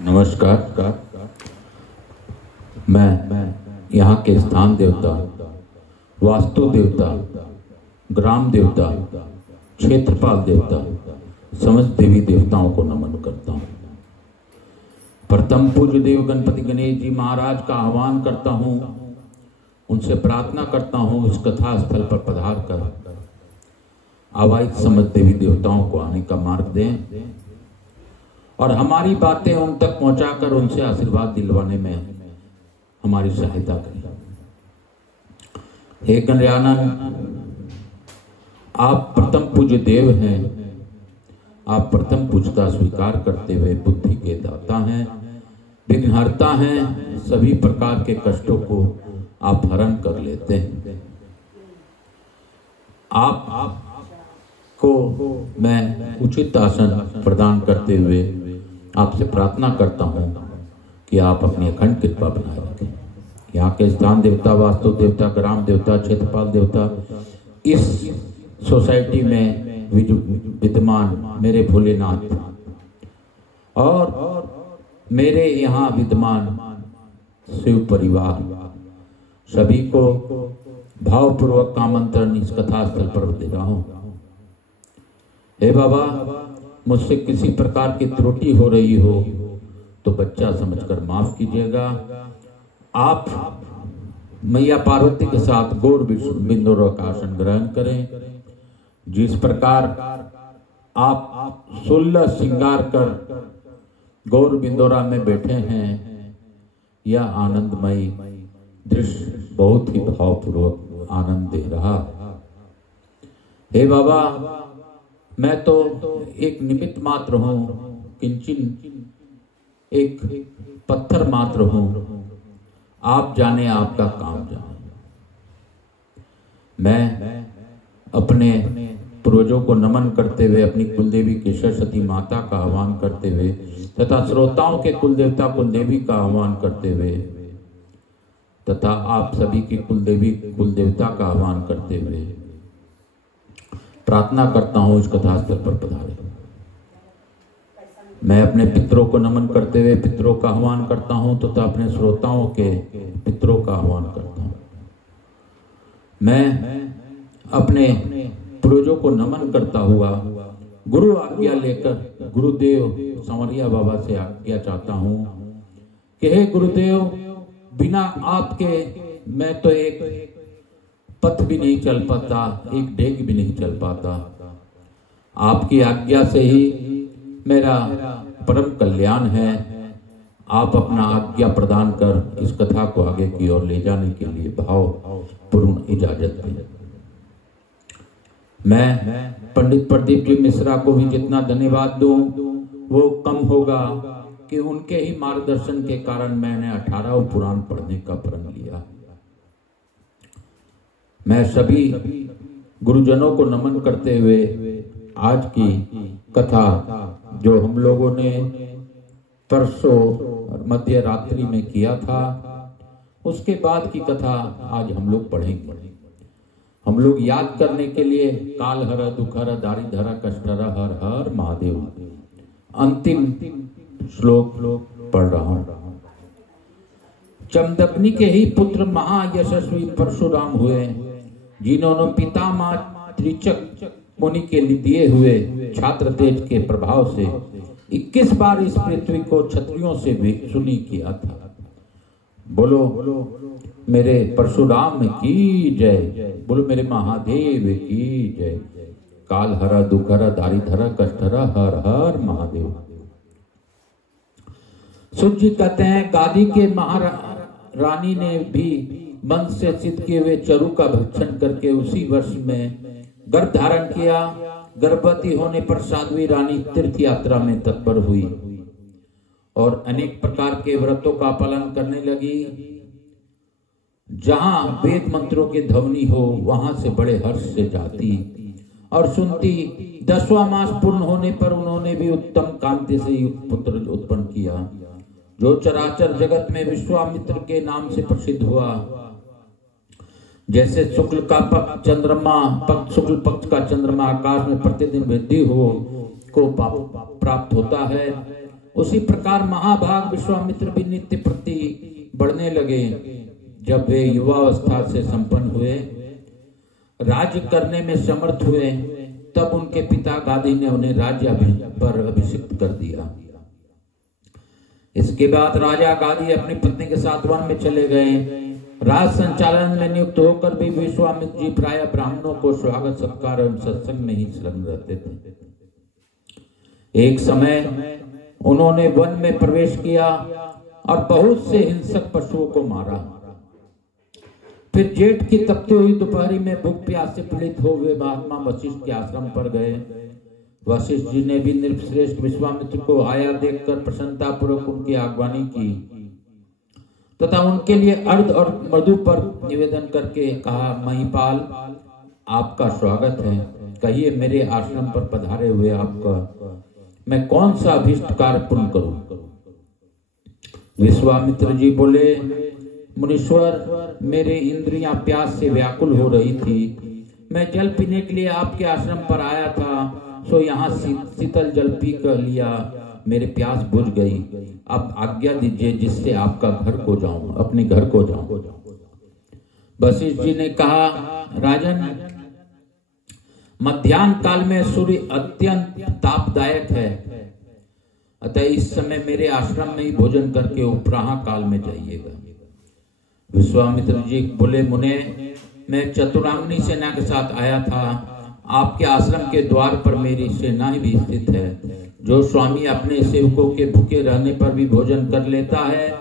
नमस्कार। मैं यहाँ के स्थान देवता, वास्तु देवता, ग्राम देवता, क्षेत्रपाल देवता, समस्त देवी देवताओं को नमन करता हूँ। प्रथम पूज्य देव गणपति गणेश जी महाराज का आह्वान करता हूँ, उनसे प्रार्थना करता हूँ इस कथा स्थल पर पधार कर आवाहित समस्त देवी देवताओं को आने का मार्ग दें और हमारी बातें उन तक पहुंचाकर उनसे आशीर्वाद दिलवाने में हमारी सहायता करें। हे गणरानन, आप प्रथम पूज्य देव हैं, आप प्रथम पूजता स्वीकार करते हुए बुद्धि के दाता हैं, विघ्नहर्ता हैं, सभी प्रकार के कष्टों को आप हरण कर लेते हैं। आप को मैं उचित आसन प्रदान करते हुए आपसे प्रार्थना करता हूँ कि आप अपनी अखंड कृपा बनाए रखें। यहाँ के स्थान देवता, वास्तु देवता, ग्राम देवता, क्षेत्रपाल देवता, इस सोसाइटी में विद्यमान मेरे भोलेनाथ और मेरे यहाँ विद्यमान शिव परिवार, सभी को भावपूर्वक आमंत्रण इस कथा स्थल पर दे रहा हूँ। हे बाबा, मुझसे किसी प्रकार की त्रुटि हो रही हो तो बच्चा समझकर माफ कीजिएगा। आप मैया पार्वती के साथ गौर बिंदोर का आसन ग्रहण करें। जिस प्रकार आप 16 श्रृंगार कर गौर बिंदोरा में बैठे हैं, यह आनंदमयी दृश्य बहुत ही भावपूर्वक आनंद दे रहा है। हे बाबा, मैं तो एक निमित्त मात्र हूँ, किंचन एक पत्थर मात्र हूँ, आप जाने आपका काम जाने। मैं अपने पूर्वजों को नमन करते हुए, अपनी कुलदेवी केशर सती माता का आह्वान करते हुए तथा श्रोताओं के कुलदेवता कुलदेवी का आह्वान करते हुए तथा आप सभी की कुलदेवी कुलदेवता का आह्वान करते हुए प्रार्थना करता हूँ इस कथा स्थल पर पधारे। मैं अपने पितरों को नमन करते हुए पितरों का आह्वान करता हूँ तथा अपने श्रोताओं के पितरों का आह्वान करता हूँ। मैं अपने पूर्वजों को नमन करता हुआ गुरु आज्ञा लेकर गुरुदेव संवरिया बाबा से आज्ञा चाहता हूँ कि हे गुरुदेव, बिना आपके मैं तो एक पथ भी नहीं चल पाता, एक डेग भी नहीं चल पाता। आपकी आज्ञा से ही मेरा परम कल्याण है। आप अपना आज्ञा प्रदान कर इस कथा को आगे की ओर ले जाने के लिए भावपूर्ण इजाजत दें। मैं पंडित प्रदीप जी मिश्रा को भी जितना धन्यवाद दूं वो कम होगा कि उनके ही मार्गदर्शन के कारण मैंने 18 पुराण पढ़ने का प्रण लिया। मैं सभी गुरुजनों को नमन करते हुए आज की कथा जो हम लोगों ने परसों मध्य रात्रि में किया था, उसके बाद की कथा आज हम लोग पढ़ेंगे। हम लोग याद करने के लिए काल हर दुख हर दारी धरा कष्ट हर हर हर महादेव अंतिम श्लोक पढ़ रहा हूँ। चमदग्नि के ही पुत्र महायशस्वी परशुराम हुए, जिन्होंने पितामह त्रिचक मुनि के लिए दिए हुए छात्र तेज के प्रभाव से 21 बार इस पृथ्वी को क्षत्रियों से भी सुनी किया था। बोलो मेरे परशुराम की जय, बोलो मेरे महादेव की जय। काल हरा दुख हरा दारी धरा कष्ट हरा हर हर महादेव। सूत जी कहते हैं, गादी के महारानी ने भी वंश से सिद्ध किए हुए चरु का भक्षण करके उसी वर्ष में गर्भ धारण किया। गर्भवती होने पर साध्वी रानी तीर्थ यात्रा में तत्पर हुई और अनेक प्रकार के व्रतों का पालन करने लगी। जहां वेद मंत्रों की ध्वनि हो वहां से बड़े हर्ष से जाती और सुनती। 10वां मास पूर्ण होने पर उन्होंने भी उत्तम कांति से युक्त पुत्र उत्पन्न किया, जो चराचर जगत में विश्वामित्र के नाम से प्रसिद्ध हुआ। जैसे शुक्ल का पक्ष चंद्रमा, शुक्ल पक्ष का चंद्रमा आकाश में प्रतिदिन वृद्धि हो, को प्राप्त होता है, उसी प्रकार महाभाग विश्वामित्र भी नित्य प्रति बढ़ने लगे। जब वे युवावस्था से संपन्न हुए, राज्य करने में समर्थ हुए, तब उनके पिता गादी ने उन्हें राज्य पर अभिषिक्त कर दिया। इसके बाद राजा गादी अपनी पत्नी के साथ वन में चले गए। राज संचालन में नियुक्त होकर भी विश्वामित्र जी प्रायः ब्राह्मणों को स्वागत सत्कार एवं सत्संग में ही संलग्न रहते थे। एक समय उन्होंने वन में प्रवेश किया और बहुत से हिंसक पशुओं को मारा। फिर जेठ की तपती हुई दोपहरी में भूख प्यास से पीड़ित हो हुए महात्मा वशिष्ठ के आश्रम पर गए। वशिष्ठ जी ने भी नृपश्रेष्ठ विश्वामित्र को आया देखकर प्रसन्नता पूर्वक उनकी आगवानी की तथा उनके लिए अर्घ और मधु पर निवेदन करके कहा, महिपाल, आपका स्वागत है। कहिए, मेरे आश्रम पर पधारे हुए आपका मैं कौन सा अभीष्ट कार्य पूर्ण करूं? विश्वामित्र जी बोले, मुनीश्वर, मेरे इंद्रियां प्यास से व्याकुल हो रही थी। मैं जल पीने के लिए आपके आश्रम पर आया था, सो यहाँ शीतल जल पी कर लिया, मेरे प्यास बुझ गई। अब आज्ञा दीजिए जिससे आपका घर को जाऊं, अपने घर को जाऊं। वशिष्ठ जी ने कहा, राजन, मध्याह्न काल में सूर्य अत्यंत तापदायक है, अतः इस समय मेरे आश्रम में ही भोजन करके उपराह काल में जाइएगा। विश्वामित्र जी बोले, मुने, मैं चतुरांगनी सेना के साथ आया था। आपके आश्रम के द्वार पर मेरी सेना भी स्थित है। जो स्वामी अपने सेवकों के भूखे रहने पर भी भोजन कर लेता है,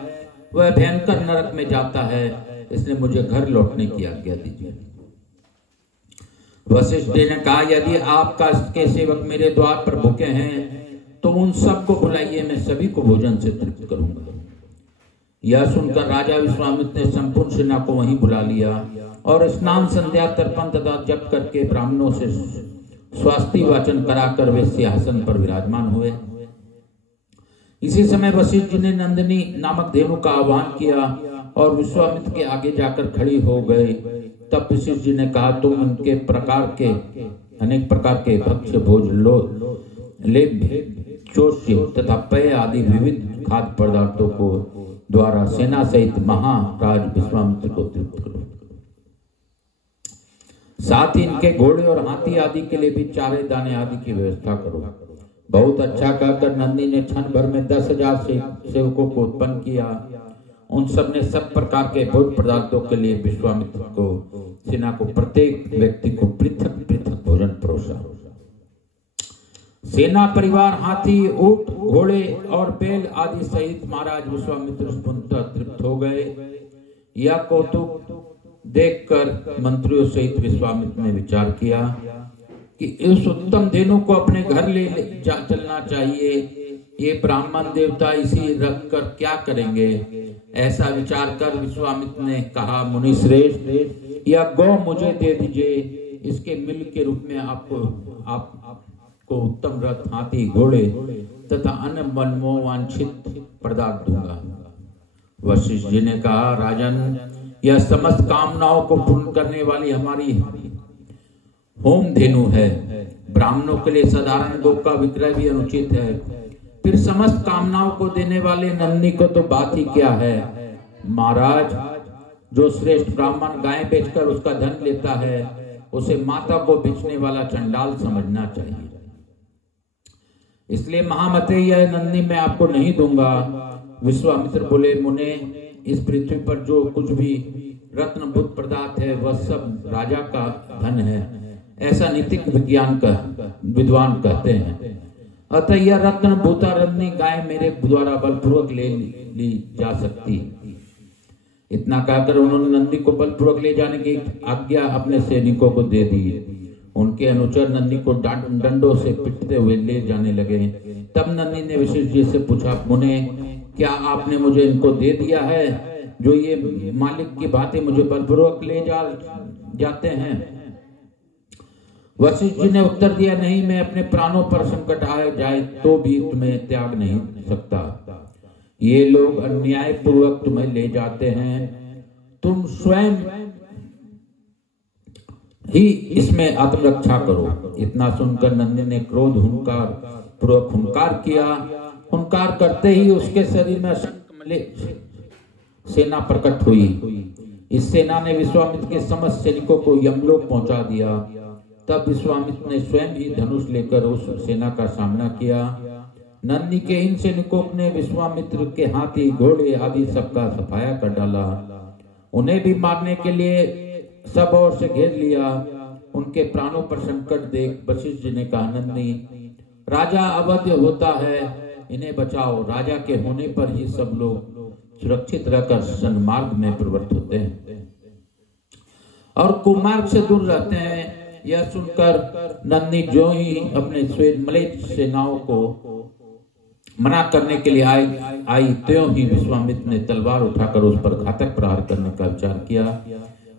वह भयंकर नरक में जाता है। इसलिए मुझे घर लौटने की आज्ञा दीजिए। वशिष्ठ जी ने कहा, यदि आपका के सेवक मेरे द्वार पर भूखे हैं तो उन सबको बुलाइए, मैं सभी को भोजन से तृप्त करूंगा। यह सुनकर राजा विश्वामित्र ने संपूर्ण सेना को वहीं बुला लिया और स्नान, संध्या, तर्पण तथा जप करके ब्राह्मणों से स्वास्थ्य वाचन कराकर वे सिंहासन पर विराजमान हुए। इसी समय वशिष्ठ जी ने नंदिनी नामक धेनु का आह्वान किया और विश्वामित्र के आगे जाकर खड़ी हो गए। तब वशिष्ठ जी ने कहा, तुम उनके अनेक प्रकार के भक्ष्य भोज चोष्य तथा पेय आदि विविध खाद्य पदार्थों को द्वारा सेना सहित महाराज विश्वामित्र को तृप्त करो। साथ ही इनके घोड़े और हाथी आदि के लिए भी चारे दाने आदि की व्यवस्था करो। बहुत अच्छा कहकर नंदी ने क्षण भर में 10,000 सेवकों को उत्पन्न किया। उन सब ने सब प्रकार के भोज पदार्थों के लिए विश्वामित्र को, सेना को, प्रत्येक व्यक्ति को पृथक पृथक भोजन परोसा। सेना परिवार, हाथी, ऊंट, घोड़े और बैल आदि सहित महाराज विश्वामित्र पूर्णतः तृप्त हो गए। यह कौतुक देखकर मंत्रियों सहित विश्वामित्र ने विचार किया कि इस उत्तम धेनु को अपने घर ले चलना चाहिए। ये ब्राह्मण देवता इसी रख कर क्या करेंगे? ऐसा विचार कर विश्वामित्र ने कहा, मुनि श्रेष्ठ, यह गौ मुझे दे दीजिए। इसके मिल के रूप में आपको उत्तम रथ, हाथी, घोड़े तथा अन्य मनमोवांछित पदार्थ दूंगा। वशिष्ठ जी ने कहा, राजन, यह समस्त कामनाओं को पूर्ण करने वाली हमारी होम धेनु है। ब्राह्मणों के लिए साधारण गौ का विक्रय भी अनुचित है, फिर समस्त कामनाओं को देने वाले नंदी को तो बात ही क्या है। महाराज, जो श्रेष्ठ ब्राह्मण गाय बेचकर उसका धन लेता है, उसे माता को बेचने वाला चंडाल समझना चाहिए। इसलिए महामते, यह नंदी मैं आपको नहीं दूंगा। विश्वामित्र बोले, मुने, इस पृथ्वी पर जो कुछ भी रत्न बुद्ध पदार्थ है, वह सब राजा का धन है, ऐसा नीतिक विद्वान कहते हैं। अतः यह रत्न भूता रत्नी गाय मेरे द्वारा बलपूर्वक ले ली जा सकती। इतना कहकर उन्होंने नंदी को बलपूर्वक ले जाने की आज्ञा अपने सैनिकों को दे दी। उनके अनुचर नंदी को डंडों से पीटते हुए ले जाने लगे। तब नंदी ने वशिष्ठ जी से पूछा, मुने, क्या आपने मुझे इनको दे दिया है जो ये मालिक की भांति मुझे बलपूर्वक ले जाते हैं? वशिष्ठ जी ने उत्तर दिया, नहीं, मैं अपने प्राणों पर संकट आया जाए तो भी तुम्हें त्याग नहीं सकता। ये लोग अन्याय पूर्वक तुम्हें ले जाते हैं, तुम स्वयं ही इसमें आत्मरक्षा करो। इतना सुनकर नंदी ने क्रोध, हुंकार पूर्वक हुंकार किया। हुंकार करते ही उसके शरीर में असंख्य सेना प्रकट हुई। इस सेना ने विश्वामित्र के समस्त सैनिकों को यमलोक पहुंचा दिया। तब विश्वामित्र ने स्वयं ही धनुष लेकर उस सेना का सामना किया। नंदी के इन सैनिकों ने विश्वामित्र के हाथी घोड़े आदि सबका सफाया कर डाला। उन्हें भी मारने के लिए सब ओर से घेर लिया। उनके प्राणों पर संकट देख वशिष्ठ जी ने कहा, नंदी, राजा अवध्य होता है, इन्हें बचाओ। राजा के होने पर ही सब लोग सुरक्षित रहकर सन्मार्ग में प्रवृत्त होते हैं और कुमार्ग से दूर रहते हैं। यह सुनकर नंदी जो ही अपने म्लेच्छ सेनाओं को मना करने के लिए आई त्यों ही विश्वामित्र ने तलवार उठाकर उस पर घातक प्रहार करने का विचार किया।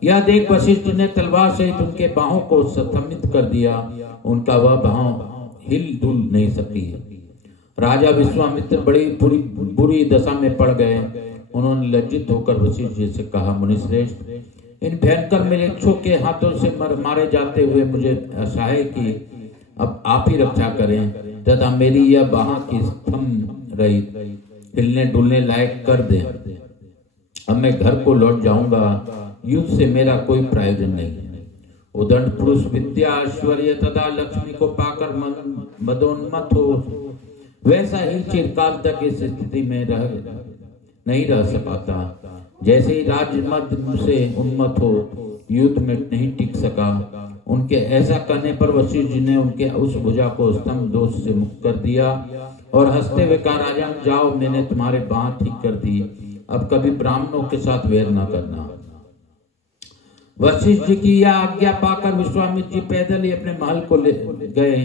यह देख वशिष्ठ ने तलवार से उनके बाहों को स्तंभित कर दिया। उनका वह बाहों हिल डुल नहीं सकी। राजा विश्वामित्र बड़ी बुरी दशा में पड़ गए। उन्होंने लज्जित होकर वशिष्ठ जी से कहा, मुनिश्रेष्ठ, इन भयंकर म्लेच्छों के हाथों से मारे जाते हुए मुझे आशा है कि अब आप ही रक्षा करें तथा मेरी यह बाह की स्तंभ रही हिलने डुलने लायक कर दें। अब मैं घर को लौट जाऊंगा। युद्ध से मेरा कोई प्रयोजन नहीं है। उदंड पुरुष विद्या ऐश्वर्य तथा लक्ष्मी को पाकर मदोन्मत्त हो, वैसा ही चिरकाल तक इस स्थिति में नहीं रह पाता। जैसे ही राजमद से उन्मत्त हो, युद्ध में नहीं टिक सका। उनके ऐसा करने पर वशिष्ठ जी ने उनके उस भुजा को स्तंभ दोष से मुक्त कर दिया और हंसते हुए कहा, राजन जाओ, मैंने तुम्हारे बाह ठीक कर दी। अब कभी ब्राह्मणों के साथ वैर न करना। वशिष्ठ जी की यह आज्ञा पाकर विश्वामित्र जी पैदल ही अपने महल को ले गए।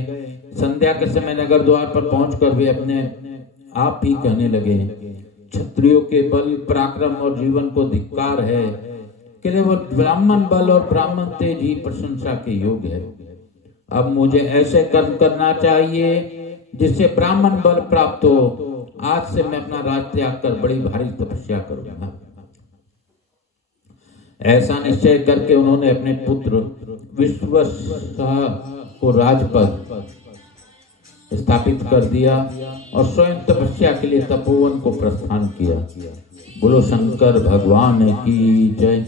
संध्या के समय नगर द्वार पर पहुंचकर वे अपने आप ही कहने लगे, क्षत्रियों के बल पराक्रम और जीवन को धिक्कार है। केवल ब्राह्मण बल और ब्राह्मण तेज ही प्रशंसा के योग्य है। अब मुझे ऐसे कर्म करना चाहिए जिससे ब्राह्मण बल प्राप्त हो। आज से मैं अपना राज त्याग कर बड़ी भारी तपस्या करूंगा। ऐसा निश्चय करके उन्होंने अपने पुत्र विश्वसह को राजपद स्थापित कर दिया और स्वयं तपस्या के लिए तपोवन को प्रस्थान किया। बोलो शंकर भगवान की जय।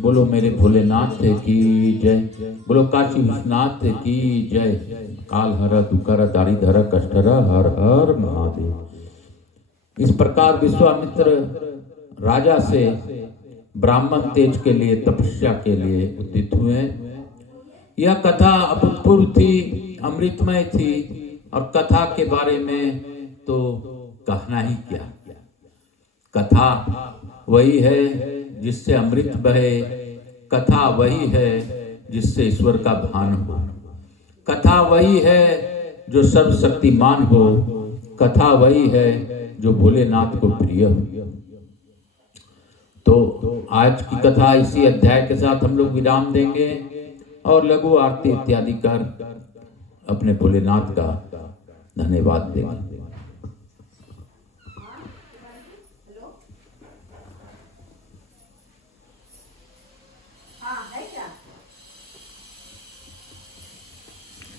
बोलो मेरे भोलेनाथ की जय। बोलो काशी विश्वनाथ की जय। काल हर दुखर दारिधर कष्टर हर हर महादेव। इस प्रकार विश्वामित्र राजा से ब्राह्मण तेज के लिए तपस्या के लिए उद्यत हुए। यह कथा अभूतपूर्व थी, अमृतमय थी और कथा के बारे में तो कहना ही क्या। कथा वही है जिससे अमृत बहे। कथा वही है जिससे ईश्वर का भान हो। कथा वही है जो सर्वशक्तिमान हो। कथा वही है जो भोलेनाथ को प्रिय हो। तो आज की कथा इसी अध्याय के साथ हम लोग विराम देंगे और लघु आरती इत्यादि कर अपने भोलेनाथ का धन्यवाद देंगे।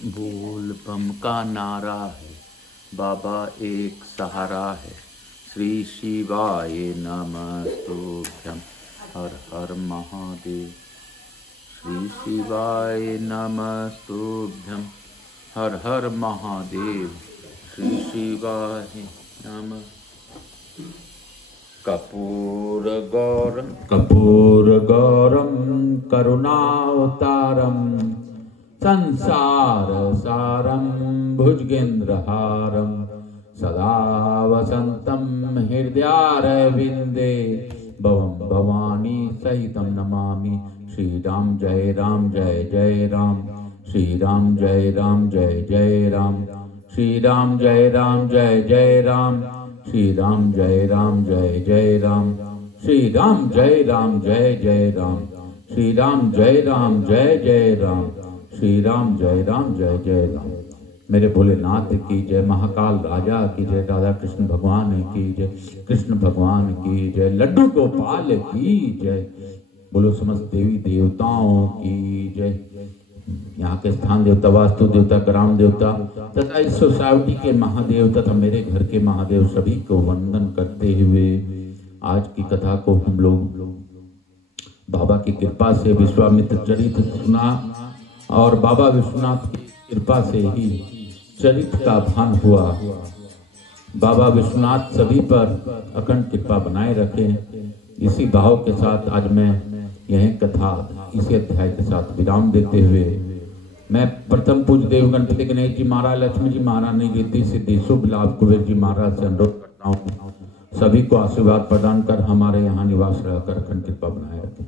बोल बम का नारा है, बाबा एक सहारा है। श्री शिवाय नमस्तुभ्यं, हर हर महादेव। श्री शिवाय नमस्तुभ्यं, हर हर महादेव। श्री शिवाय नमः। कपूर गौरम करुणावतारम संसार सारम भुजगेन्द्रहारम सदा वसंतम हृदयारविंदे भवम भवानी सहितम नमामि। श्री राम जय राम जय जय राम। श्री राम जय राम जय जय राम। श्री राम जय राम जय जय राम। श्री राम जय राम जय जय राम। श्री राम जय राम जय जय राम। श्री राम जय राम जय जय राम। श्री राम जय राम जय जय राम। मेरे भोलेनाथ की जय। महाकाल राजा की जय। राधा कृष्ण भगवान की जय। कृष्ण भगवान की जय। लड्डू गोपाल की जय। बोलो समस्त देवी देवताओं की जय। यहाँ के स्थान देवता, वास्तु देवता, ग्राम देवता तथा इस सोसाइटी के महादेव तथा मेरे घर के महादेव सभी को वंदन करते हुए आज की कथा को हम लोग बाबा की कृपा से विश्वामित्र चरित्र सुना और बाबा विश्वनाथ की कृपा से ही चरित्र का भान हुआ। बाबा विश्वनाथ सभी पर अखंड कृपा बनाए रखें। इसी भाव के साथ आज मैं यह कथा इसी अध्याय के साथ विराम देते हुए मैं प्रथम पूज्य देव गणपति गणेश जी महाराज, लक्ष्मी जी महाराज, रिद्धि सिद्धि शुभ लाभ कुबेर जी महाराज से अनुरोध करता हूँ सभी को आशीर्वाद प्रदान कर हमारे यहाँ निवास रहकर अखंड कृपा बनाए रखें।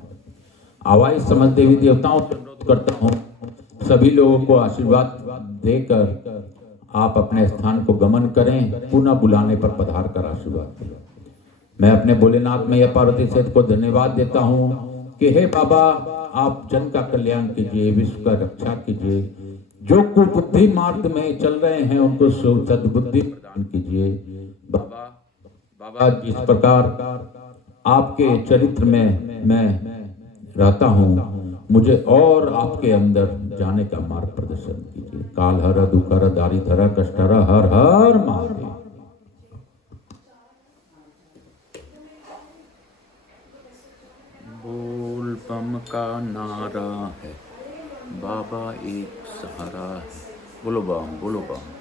आवाज समझ देवी देवताओं से अनुरोध करता हूँ सभी लोगों को आशीर्वाद देकर आप अपने स्थान को गमन करें, पुनः बुलाने पर पधार कर आशीर्वाद दें। मैं अपने भोलेनाथ में यह पार्वती सेठ को धन्यवाद देता हूँ कि हे बाबा आप जन का कल्याण कीजिए, विश्व का रक्षा कीजिए, जो कुबुद्धि मार्ग में चल रहे हैं उनको सद्बुद्धि प्रदान कीजिए। बाबा जिस प्रकार आपके चरित्र में मैं रहता हूँ मुझे और आपके अंदर जाने का मार्ग प्रदर्शन कीजिए। काल हर दुख हर दारिद्र हर कष्ट हर हर हर महादेव। बोल बम का नारा है, बाबा एक सहारा है। बोलो बम, बोलो बम।